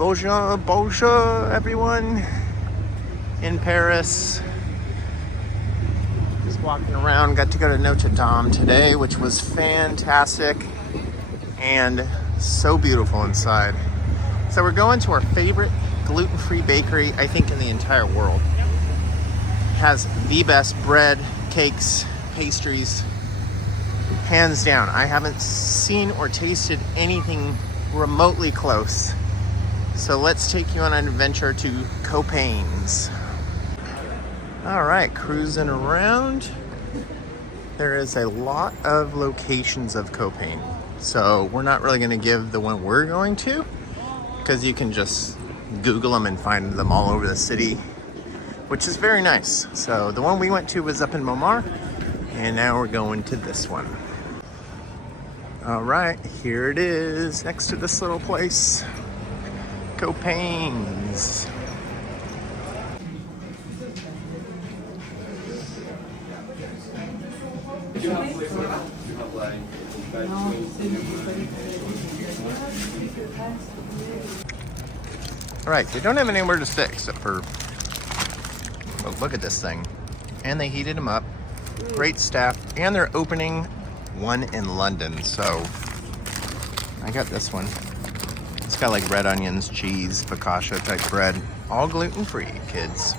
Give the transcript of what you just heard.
Bonjour, bonjour, everyone in Paris. Just walking around. Got to go to Notre Dame today, which was fantastic and so beautiful inside. So we're going to our favorite gluten-free bakery, I think, in the entire world. It has the best bread, cakes, pastries, hands down. I haven't seen or tasted anything remotely close. So let's take you on an adventure to Copains. All right, cruising around. There is a lot of locations of Copain. So we're not really going to give the one we're going to, because you can just Google them and find them all over the city, which is very nice. So the one we went to was up in Montmartre, and now we're going to this one. All right, here it is, next to this little place, Copains. All right, they don't have anywhere to sit except for, oh, look at this thing. And they heated them up. Great staff, and they're opening one in London, so I got this one. It's got like red onions, cheese, focaccia type bread, all gluten-free, kids.